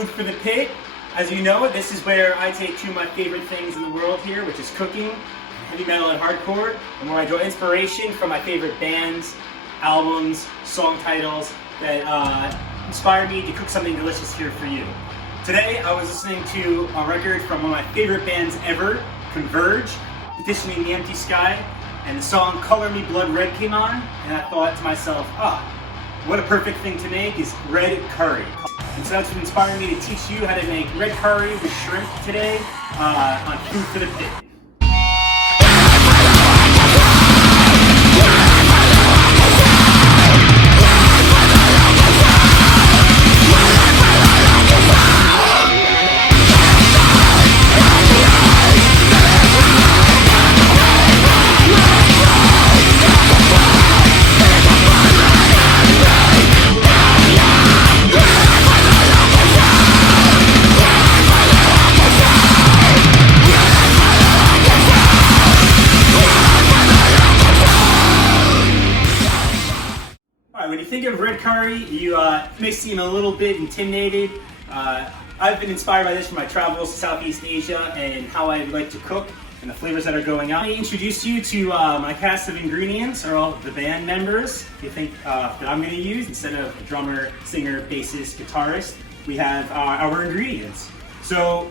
Food for the Pit. As you know, this is where I take two of my favorite things in the world here, which is cooking, heavy metal and hardcore, and where I draw inspiration from my favorite bands, albums, song titles that inspire me to cook something delicious here for you. Today I was listening to a record from one of my favorite bands ever, Converge, Petitioning the Empty Sky, and the song Color Me Blood Red came on, and I thought to myself, what a perfect thing to make is red curry. And so that's what inspired me to teach you how to make red curry with shrimp today on Food for the Pit. When you think of red curry, you may seem a little bit intimidated. I've been inspired by this from my travels to Southeast Asia and how I like to cook and the flavors that are going on. I introduced you to my cast of ingredients, are all the band members you think that I'm going to use instead of a drummer, singer, bassist, guitarist. We have our ingredients. So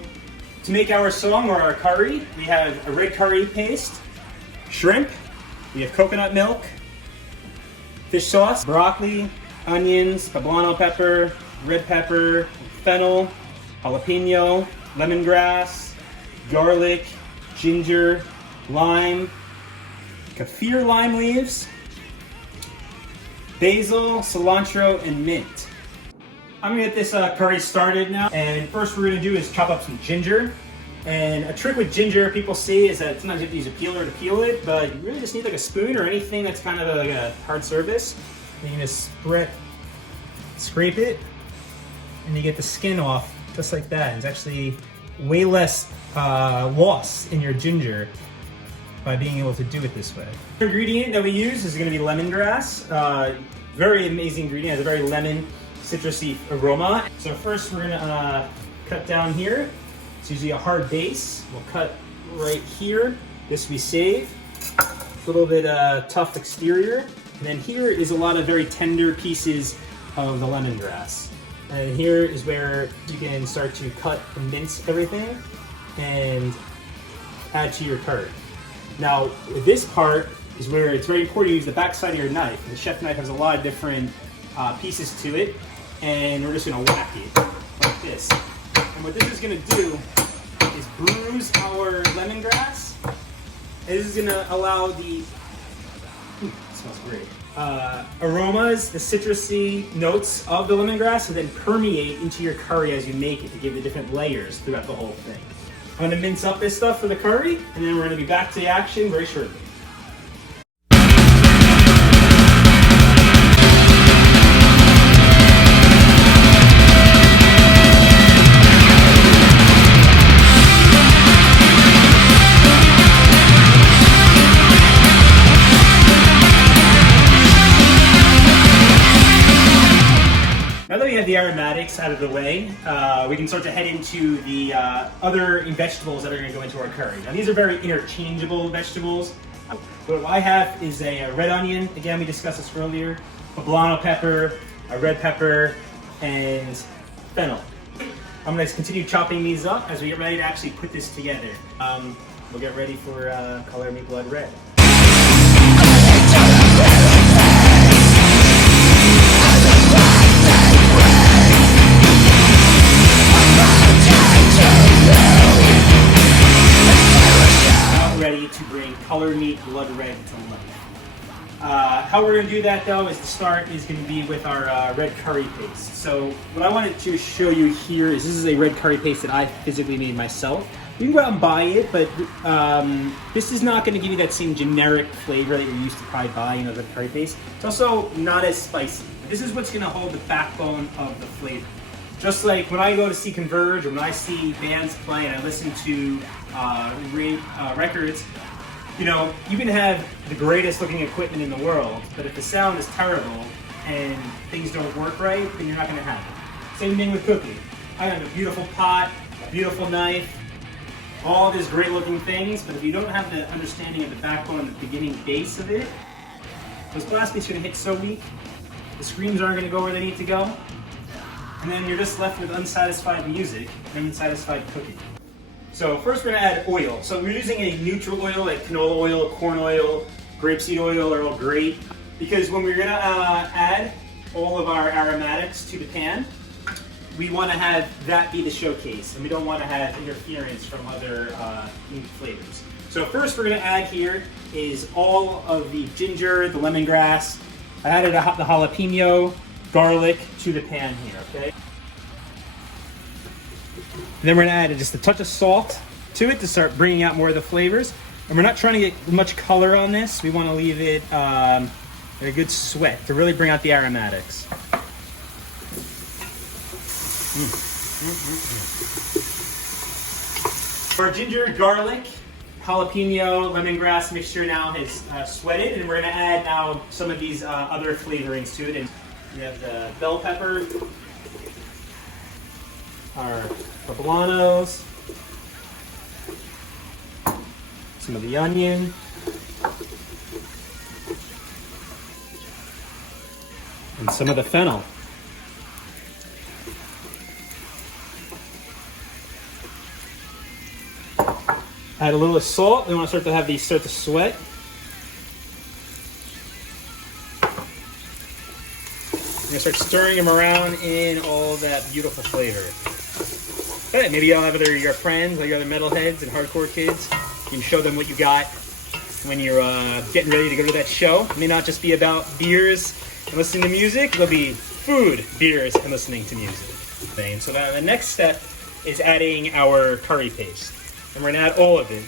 to make our song or our curry, we have a red curry paste, shrimp, we have coconut milk, fish sauce, broccoli, onions, poblano pepper, red pepper, fennel, jalapeno, lemongrass, garlic, ginger, lime, kaffir lime leaves, basil, cilantro, and mint. I'm gonna get this curry started now, and first we're gonna do is chop up some ginger. And a trick with ginger, people say, is that sometimes you have to use a peeler to peel it, but you really just need like a spoon or anything that's kind of like a hard surface. And you just scrape it, and you get the skin off just like that. It's actually way less loss in your ginger by being able to do it this way. The ingredient that we use is going to be lemongrass. Very amazing ingredient, has a very lemon, citrusy aroma. So first we're going to cut down here. It's usually a hard base. We'll cut right here. This we save. A little bit tough exterior. And then here is a lot of very tender pieces of the lemongrass. And here is where you can start to cut and mince everything and add to your curry. Now, this part is where it's very important to use the back side of your knife. The chef knife has a lot of different pieces to it, and we're just gonna whack it like this. And what this is going to do is bruise our lemongrass. And this is going to allow the it smells great. Aromas, the citrusy notes of the lemongrass, to then permeate into your curry as you make it to give the different layers throughout the whole thing. I'm going to mince up this stuff for the curry, and then we're going to be back to the action very shortly. Now that we have the aromatics out of the way, we can start to head into the other vegetables that are going to go into our curry. Now these are very interchangeable vegetables. What I have is a red onion, again we discussed this earlier, poblano pepper, a red pepper, and fennel. I'm going to continue chopping these up as we get ready to actually put this together. We'll get ready for Color Me Blood Red. Ready to bring Color Me Blood Red to life. How we're going to do that though is the start is going to be with our red curry paste. So what I wanted to show you here is this is a red curry paste that I physically made myself. You can go out and buy it, but this is not going to give you that same generic flavor that you're used to probably buying of the curry paste. It's also not as spicy. This is what's going to hold the backbone of the flavor. Just like when I go to see Converge or when I see bands play and I listen to records, you know, you can have the greatest looking equipment in the world, but if the sound is terrible and things don't work right, then you're not going to have it. Same thing with cooking. I have a beautiful pot, a beautiful knife, all these great looking things, but if you don't have the understanding of the backbone, the beginning base of it, those glass beads are going to hit so weak, the screams aren't going to go where they need to go, and then you're just left with unsatisfied music and unsatisfied cooking. So first we're going to add oil. So we're using a neutral oil like canola oil, corn oil, grapeseed oil are all great, because when we're going to add all of our aromatics to the pan, we want to have that be the showcase, and we don't want to have interference from other new flavors. So first we're going to add here is all of the ginger, the lemongrass. I added the jalapeno, garlic to the pan here, okay? And then we're going to add just a touch of salt to it to start bringing out more of the flavors. And we're not trying to get much color on this. We want to leave it a good sweat to really bring out the aromatics. Our ginger, garlic, jalapeno, lemongrass mixture now has sweated, and we're going to add now some of these other flavorings to it. And we have the bell pepper, our poblanos, some of the onion, and some of the fennel. Add a little of salt. We want to start to have these start to sweat. We're going to start stirring them around in all that beautiful flavor. Okay, maybe you'll have your friends, like your other metalheads and hardcore kids. You can show them what you got when you're getting ready to go to that show. It may not just be about beers and listening to music. It'll be food, beers, and listening to music. So now the next step is adding our curry paste. And we're going to add all of it.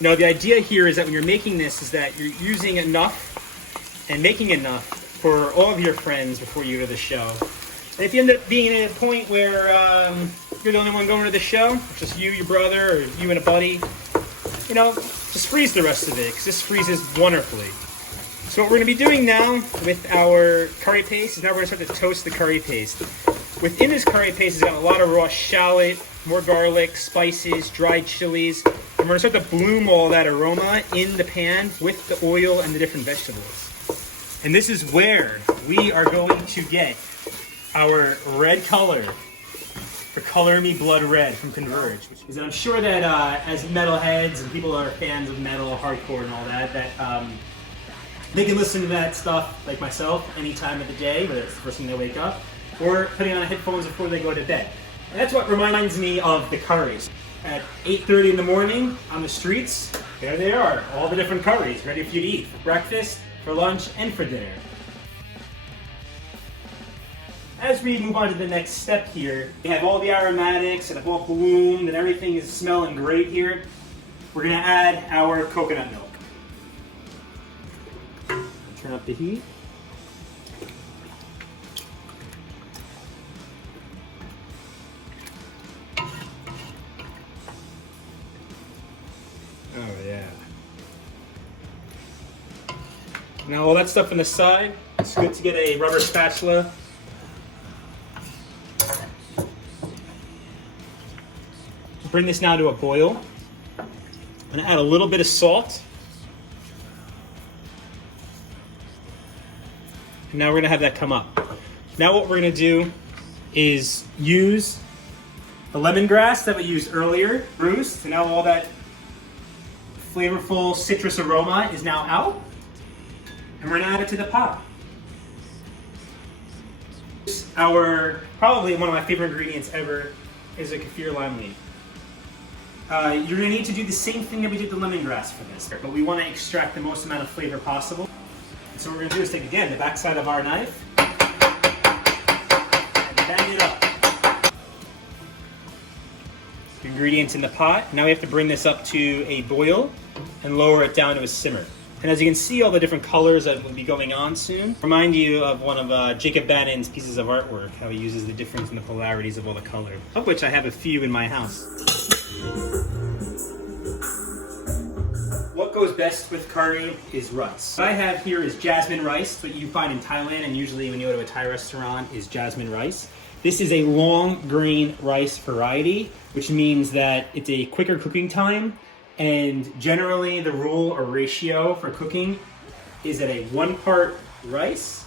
Now the idea here is that when you're making this is that you're using enough and making enough for all of your friends before you go to the show. And if you end up being at a point where you're the only one going to the show, it's just you, your brother, or you and a buddy, you know, just freeze the rest of it, because this freezes wonderfully. So what we're going to be doing now with our curry paste is now we're going to start to toast the curry paste. Within this curry paste has got a lot of raw shallot, more garlic, spices, dried chilies, and we're going to start to bloom all that aroma in the pan with the oil and the different vegetables. And this is where we are going to get our red color for Color Me Blood Red from Converge. Because I'm sure that as metalheads and people who are fans of metal, hardcore and all that, they can listen to that stuff like myself any time of the day, whether it's the first thing they wake up, or putting on headphones before they go to bed. And that's what reminds me of the curries. At 8:30 in the morning on the streets, there they are, all the different curries ready for you to eat for breakfast, for lunch, and for dinner. As we move on to the next step here, we have all the aromatics and have all bloomed and everything is smelling great here. We're going to add our coconut milk. Turn up the heat. Oh yeah. Now all that stuff on the side, it's good to get a rubber spatula. Bring this now to a boil. I'm going to add a little bit of salt. And now we're going to have that come up. Now what we're going to do is use the lemongrass that we used earlier, bruised, and now all that flavorful citrus aroma is now out. And we're going to add it to the pot. Probably one of my favorite ingredients ever is a kaffir lime leaf. You're going to need to do the same thing that we did the lemongrass for this, but we want to extract the most amount of flavor possible. And so what we're going to do is take, again, the backside of our knife and bang it up. The ingredients in the pot. Now we have to bring this up to a boil and lower it down to a simmer. And as you can see, all the different colors that will be going on soon remind you of one of Jacob Bannon's pieces of artwork, how he uses the difference in the polarities of all the color, of which I have a few in my house. What goes best with curry is rice. What I have here is jasmine rice, what you find in Thailand, and usually when you go to a Thai restaurant is jasmine rice. This is a long grain rice variety, which means that it's a quicker cooking time. And generally the rule or ratio for cooking is at a 1 part rice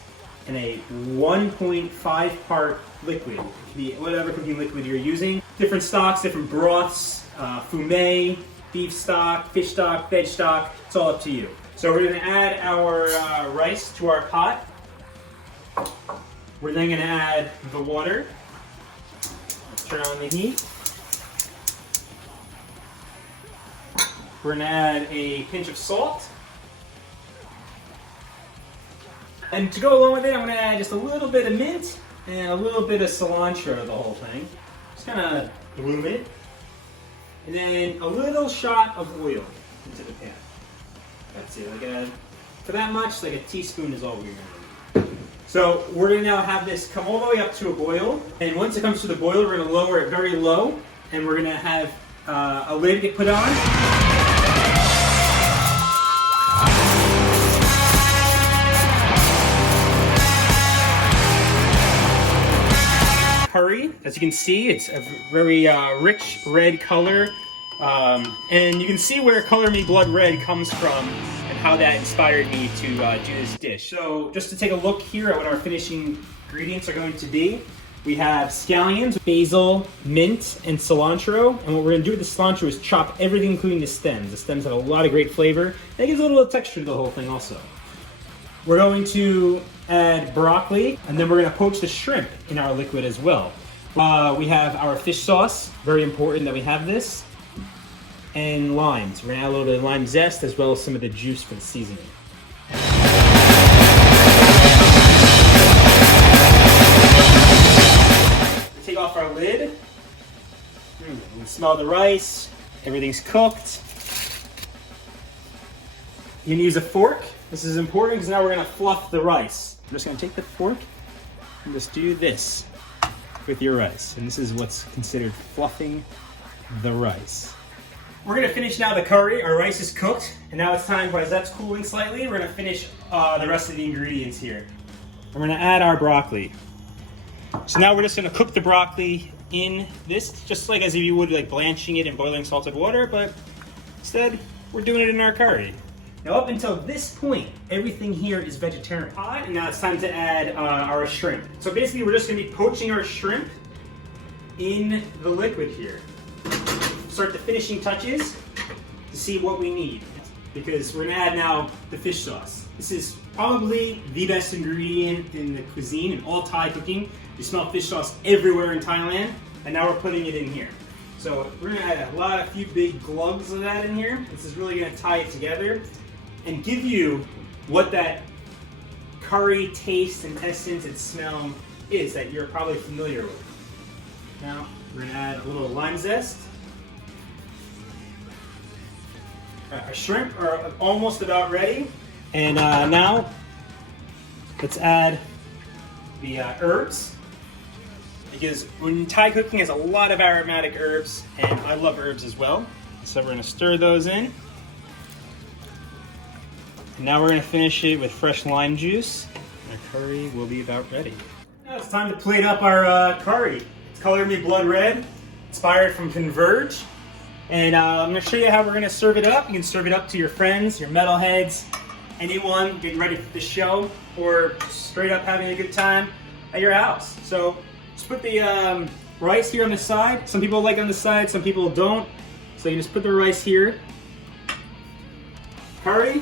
and a 1.5 part liquid. Whatever cooking liquid you're using. Different stocks, different broths, fumet, beef stock, fish stock, veg stock, it's all up to you. So we're gonna add our rice to our pot. We're then gonna add the water. Let's turn on the heat. We're gonna add a pinch of salt. And to go along with it, I'm gonna add just a little bit of mint and a little bit of cilantro to the whole thing. Just kind of bloom it. And then a little shot of oil into the pan. That's it. For that much, like a teaspoon is all we're gonna need. So we're gonna now have this come all the way up to a boil. And once it comes to the boil, we're gonna lower it very low. And we're gonna have a lid get put on. Curry, as you can see, it's a very rich red color, and you can see where Color Me Blood Red comes from and how that inspired me to do this dish. So just to take a look here at what our finishing ingredients are going to be, we have scallions, basil, mint, and cilantro. And what we're going to do with the cilantro is chop everything including the stems. The stems have a lot of great flavor, and it gives a little texture to the whole thing also. We're going to add broccoli, and then we're going to poach the shrimp in our liquid as well. We have our fish sauce, very important that we have this, and limes. We're going to add a little bit of lime zest as well as some of the juice for the seasoning. Take off our lid. You can smell the rice. Everything's cooked. You can use a fork. This is important because now we're going to fluff the rice. I'm just going to take the fork and just do this with your rice. And this is what's considered fluffing the rice. We're going to finish now the curry. Our rice is cooked. And now it's time, as that's cooling slightly, we're going to finish the rest of the ingredients here. We're going to add our broccoli. So now we're just going to cook the broccoli in this, just like as if you would like blanching it in boiling salted water, but instead we're doing it in our curry. Now up until this point, everything here is vegetarian. And now it's time to add our shrimp. So basically we're just gonna be poaching our shrimp in the liquid here. Start the finishing touches to see what we need. Because we're gonna add now the fish sauce. This is probably the best ingredient in the cuisine, in all Thai cooking. You smell fish sauce everywhere in Thailand, and now we're putting it in here. So we're gonna add a few big glugs of that in here. This is really gonna tie it together and give you what that curry taste and essence and smell is that you're probably familiar with. Now, we're gonna add a little lime zest. Our shrimp are almost about ready. And now, let's add the herbs. Because when Thai cooking has a lot of aromatic herbs, and I love herbs as well. So we're gonna stir those in. And now we're going to finish it with fresh lime juice. Our curry will be about ready. Now it's time to plate up our curry. It's Color Me Blood Red, inspired from Converge. And I'm going to show you how we're going to serve it up. You can serve it up to your friends, your metalheads, anyone getting ready for the show, or straight up having a good time at your house. So just put the rice here on the side. Some people like it on the side, some people don't. So you just put the rice here. Curry.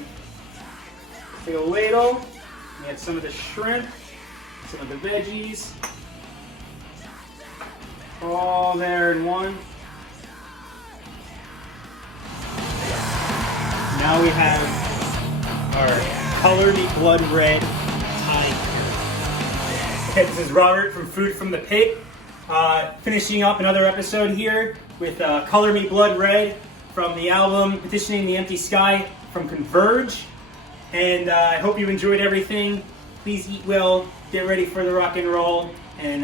Take a ladle, add some of the shrimp, some of the veggies, all there in one. Now we have our Color Me Blood Red Thai. Okay, this is Robert from Food from the Pig, finishing up another episode here with Color Me Blood Red from the album Petitioning the Empty Sky from Converge. And I hope you enjoyed everything. Please eat well, get ready for the rock and roll, and